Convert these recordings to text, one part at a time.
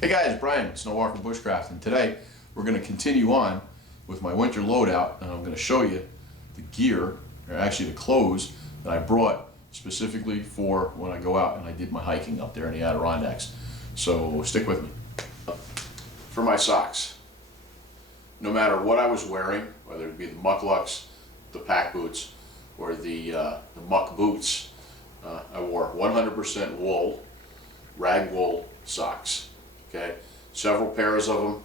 Hey guys, Brian, Snowwalker Bushcraft, and today we're going to continue on with my winter loadout, and I'm going to show you the gear, or actually the clothes, that I brought specifically for when I go out and I did my hiking up there in the Adirondacks. So stick with me. For my socks, no matter what I was wearing, whether it be the mucklucks, the pack boots, or the muck boots, I wore 100% wool, rag wool socks. Okay, several pairs of them,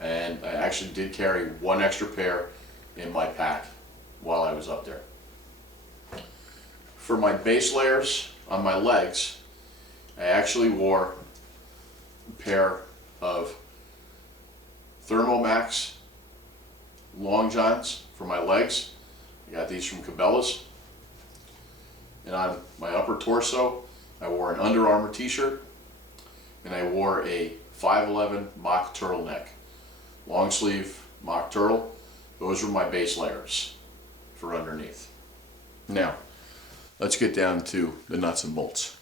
and I actually did carry one extra pair in my pack while I was up there. For my base layers on my legs, I actually wore a pair of Thermomax long johns for my legs. I got these from Cabela's. And on my upper torso, I wore an Under Armour t-shirt, and I wore a 511 mock turtleneck, long sleeve mock turtle. Those were my base layers for underneath. Now, let's get down to the nuts and bolts.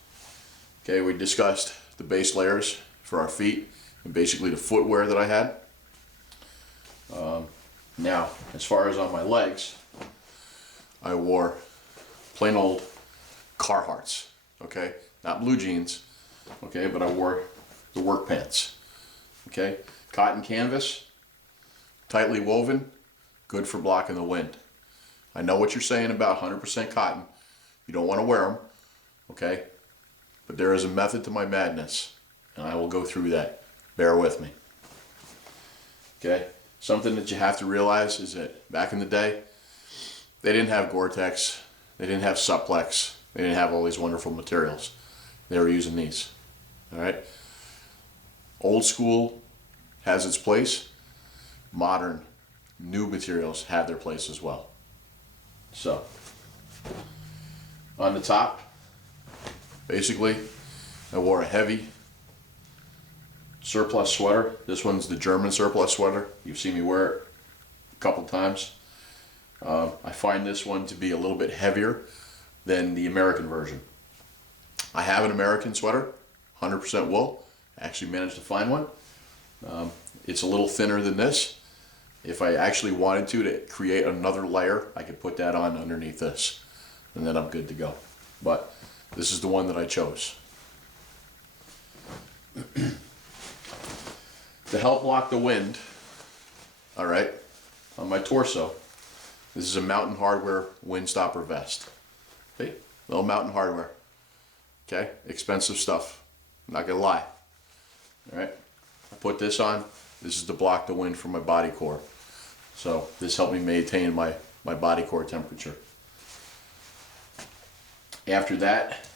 Okay, we discussed the base layers for our feet and basically the footwear that I had. Now, as far as on my legs, I wore plain old Carhartts, okay? Not blue jeans, okay, but I wore the work pants, okay? Cotton canvas, tightly woven, good for blocking the wind. I know what you're saying about 100% cotton. You don't want to wear them, okay? But there is a method to my madness, and I will go through that. Bear with me. Okay? Something that you have to realize is that back in the day, they didn't have Gore-Tex, they didn't have Supplex, they didn't have all these wonderful materials. They were using these, all right? Old school has its place. Modern, new materials have their place as well. So, on the top, basically, I wore a heavy surplus sweater. This one's the German surplus sweater. You've seen me wear it a couple times. I find this one to be a little bit heavier than the American version. I have an American sweater, 100% wool. I actually managed to find one. It's a little thinner than this. If I actually wanted to create another layer, I could put that on underneath this, and then I'm good to go. But this is the one that I chose. To help block the wind, all right, on my torso, this is a Mountain Hardwear Windstopper vest. See, little Mountain Hardwear. Okay, expensive stuff, I'm not gonna lie. All right, I put this on. This is to block the wind from my body core. So this helped me maintain my body core temperature. After that,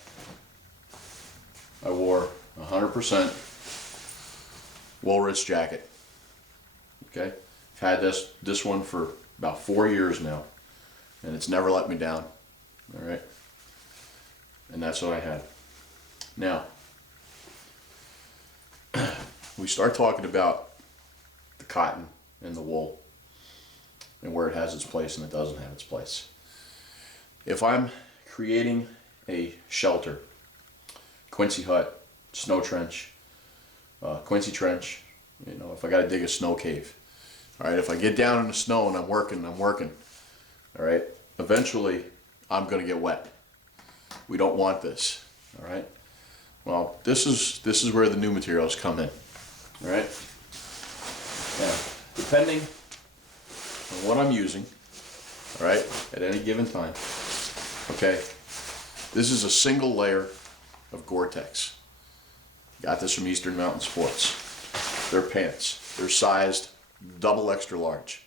I wore 100% Woolrich jacket. Okay, I've had this one for about 4 years now, and it's never let me down. All right, and that's what I had. Now, we start talking about the cotton and the wool and where it has its place and it doesn't have its place. If I'm creating a shelter, Quincy hut, snow trench, Quincy trench, you know, if I got to dig a snow cave, all right, if I get down in the snow and I'm working, all right, eventually I'm going to get wet. We don't want this, all right? Well, this is where the new materials come in, all right? Now, depending on what I'm using, all right, at any given time, okay, this is a single layer of Gore-Tex. Got this from Eastern Mountain Sports. They're pants. They're sized double extra large.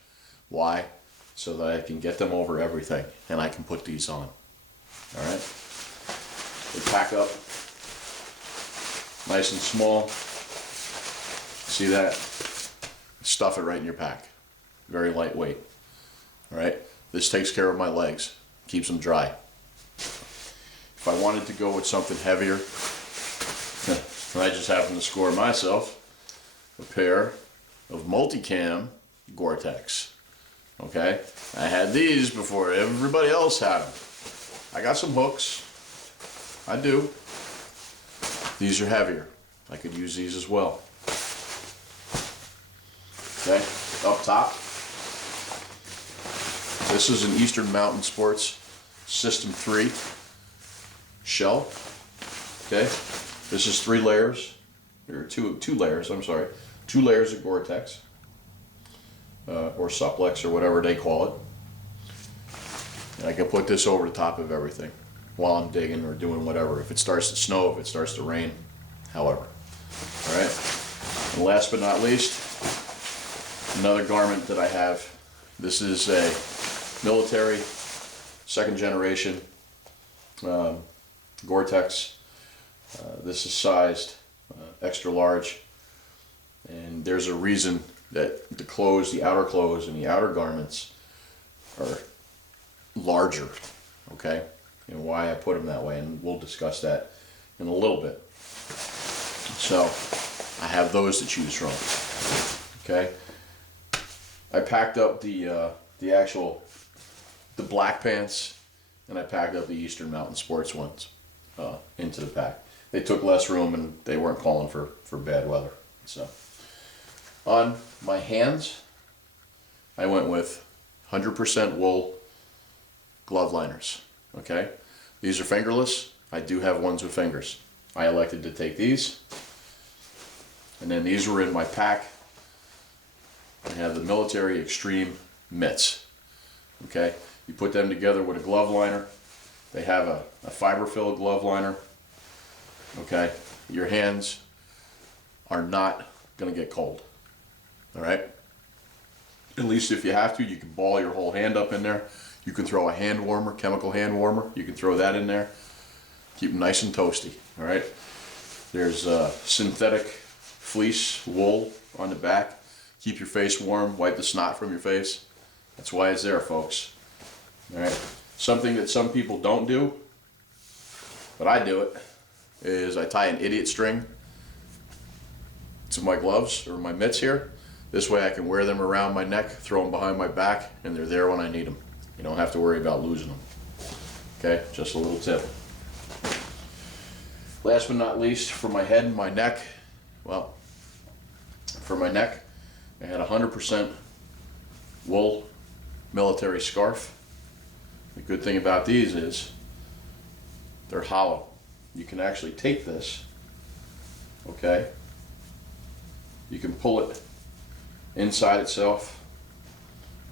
Why? So that I can get them over everything and I can put these on. All right? They pack up nice and small. See that? Stuff it right in your pack. Very lightweight. All right? This takes care of my legs. Keeps them dry. If I wanted to go with something heavier, I just happened to score myself a pair of Multicam Gore-Tex. Okay? I had these before everybody else had them. I got some hooks. I do. These are heavier. I could use these as well. Okay, up top, this is an Eastern Mountain Sports System 3 shell. Okay, this is 3 layers, or two layers, I'm sorry. 2 layers of Gore-Tex, or Supplex, or whatever they call it. And I can put this over the top of everything while I'm digging or doing whatever. If it starts to snow, if it starts to rain, however. All right. And last but not least, another garment that I have. This is a military, 2nd generation Gore-Tex. This is sized extra large, and there's a reason that the clothes, the outer clothes and the outer garments are larger, okay? And why I put them that way, and we'll discuss that in a little bit. So I have those to choose from, okay? I packed up the black pants, and I packed up the Eastern Mountain Sports ones into the pack. They took less room, and they weren't calling for bad weather. So on my hands, I went with 100% wool glove liners. Okay, these are fingerless. I do have ones with fingers. I elected to take these, and then these were in my pack. I have the Military Extreme mitts. Okay, you put them together with a glove liner. They have a fiber-filled glove liner. Okay, your hands are not going to get cold. All right, at least if you have to, you can ball your whole hand up in there. You can throw a hand warmer, chemical hand warmer. You can throw that in there. Keep them nice and toasty. All right, there's synthetic fleece wool on the back. Keep your face warm. Wipe the snot from your face. That's why it's there, folks. All right, something that some people don't do, but I do it, is I tie an idiot string to my gloves or my mitts here. This way I can wear them around my neck, throw them behind my back, and they're there when I need them. You don't have to worry about losing them. Okay, just a little tip. Last but not least, for my head and my neck, well, for my neck, I had 100% wool military scarf. The good thing about these is they're hollow. You can actually take this, okay? You can pull it inside itself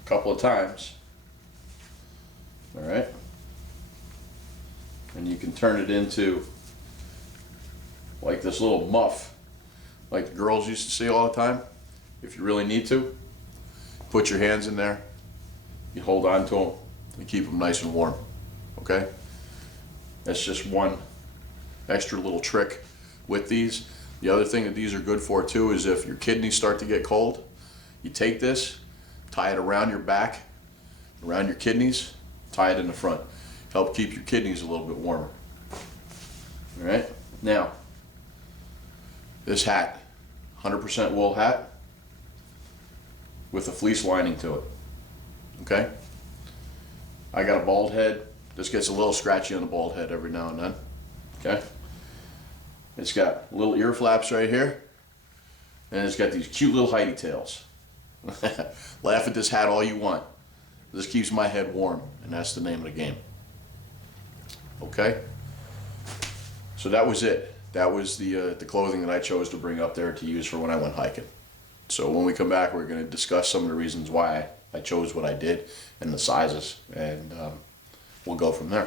a couple of times, all right? And you can turn it into like this little muff, like the girls used to see all the time. If you really need to, put your hands in there, you hold on to them, and keep them nice and warm, okay? That's just one extra little trick with these. The other thing that these are good for too is if your kidneys start to get cold, you take this, tie it around your back, around your kidneys, tie it in the front. Help keep your kidneys a little bit warmer. All right, now, this hat, 100% wool hat with a fleece lining to it, okay? I got a bald head. This gets a little scratchy on the bald head every now and then, okay? It's got little ear flaps right here, and it's got these cute little Heidi tails. Laugh at this hat all you want. This keeps my head warm, and that's the name of the game. Okay? So that was it. That was the clothing that I chose to bring up there to use for when I went hiking. So when we come back, we're going to discuss some of the reasons why I chose what I did and the sizes, and we'll go from there.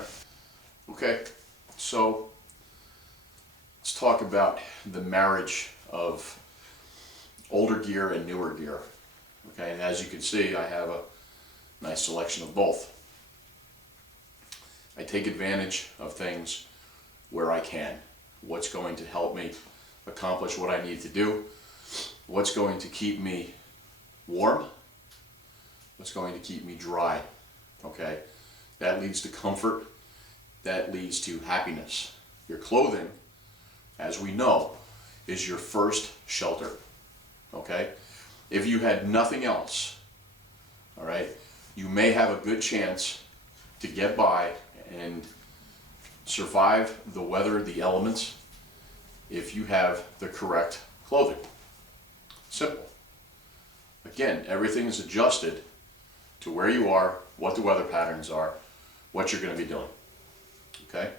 Okay, so let's talk about the marriage of older gear and newer gear. Okay, and as you can see, I have a nice selection of both. I take advantage of things where I can. What's going to help me accomplish what I need to do? What's going to keep me warm? What's going to keep me dry? Okay, that leads to comfort. That leads to happiness. Your clothing, as we know, is your first shelter. Okay, if you had nothing else, all right, you may have a good chance to get by and survive the weather, the elements, if you have the correct clothing. Simple. Again, everything is adjusted to where you are, what the weather patterns are, what you're going to be doing. Okay?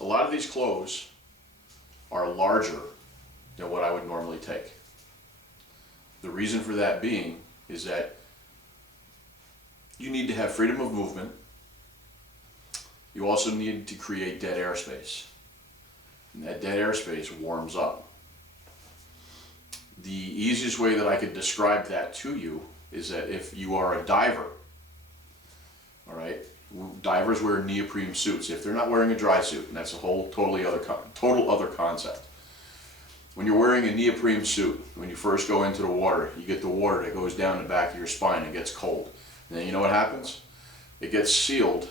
A lot of these clothes are larger than what I would normally take. The reason for that being is that you need to have freedom of movement. You also need to create dead airspace. And that dead airspace warms up. The easiest way that I could describe that to you is that if you are a diver, all right, divers wear neoprene suits if they're not wearing a dry suit, and that's a whole total other concept. When you're wearing a neoprene suit, when you first go into the water, you get the water that goes down the back of your spine, it gets cold. And then you know what happens? It gets sealed.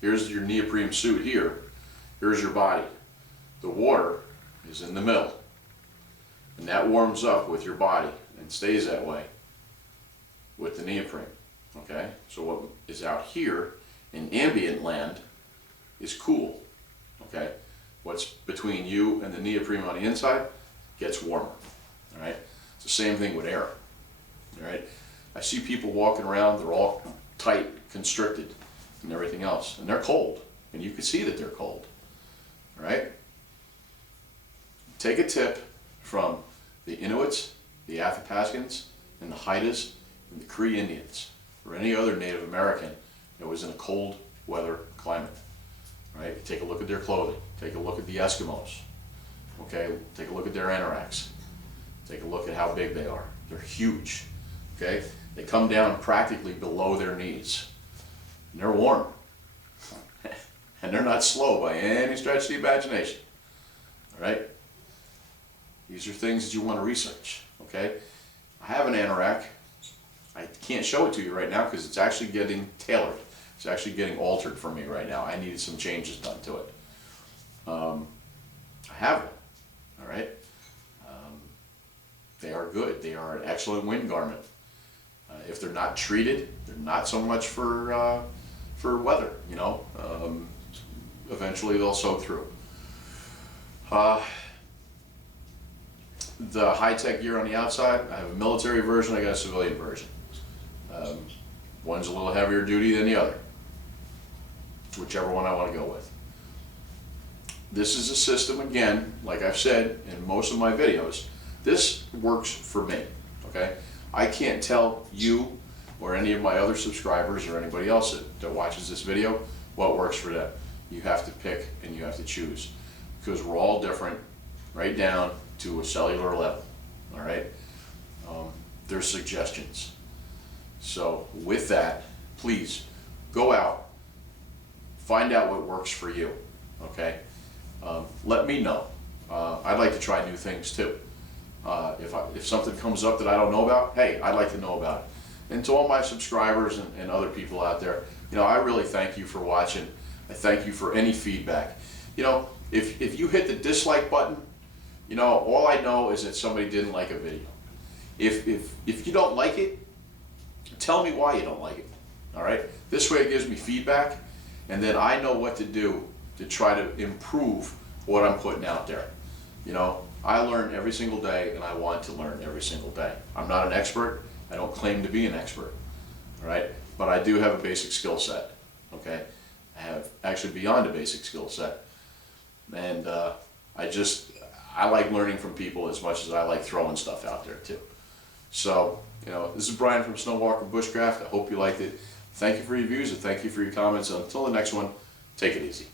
Here's your neoprene suit here. Here's your body. The water is in the middle. And that warms up with your body and stays that way with the neoprene. Okay? So what is out here in ambient land is cool. Okay? What's between you and the neoprene on the inside gets warmer. Alright? It's the same thing with air. Alright? I see people walking around, they're all tight, constricted, and everything else. And they're cold. And you can see that they're cold. Alright? Take a tip from the Inuits, the Athapascans, and the Haidas, and the Cree Indians, or any other Native American that was in a cold weather climate. Right? Take a look at their clothing. Take a look at the Eskimos. Okay? Take a look at their anoraks. Take a look at how big they are. They're huge. Okay? They come down practically below their knees. And they're warm. And they're not slow by any stretch of the imagination. Alright? These are things that you want to research. Okay? I have an anorak. I can't show it to you right now because it's actually getting tailored. It's actually getting altered for me right now. I needed some changes done to it. I have one. Alright? They are good. They are an excellent wind garment. If they're not treated, they're not so much for weather, you know. Eventually they'll soak through. The high-tech gear on the outside, I have a military version, I got a civilian version. One's a little heavier duty than the other. Whichever one I want to go with. This is a system, again, like I've said in most of my videos, this works for me, okay? I can't tell you or any of my other subscribers or anybody else that watches this video what works for them. You have to pick and you have to choose because we're all different right down to a cellular level, all right? There's suggestions. So with that, please go out, find out what works for you, okay? Let me know. I'd like to try new things too. If something comes up that I don't know about, hey, I'd like to know about it. And to all my subscribers and other people out there, you know, I really thank you for watching. I thank you for any feedback. You know, if you hit the dislike button, you know, all I know is that somebody didn't like a video. If you don't like it, tell me why you don't like it. All right? This way it gives me feedback, and then I know what to do to try to improve what I'm putting out there. You know, I learn every single day, and I want to learn every single day. I'm not an expert. I don't claim to be an expert. All right? But I do have a basic skill set. Okay? I have actually beyond a basic skill set. And I like learning from people as much as I like throwing stuff out there too. So, you know, this is Brian from Snowwalker Bushcraft. I hope you liked it. Thank you for your views and thank you for your comments. Until the next one, take it easy.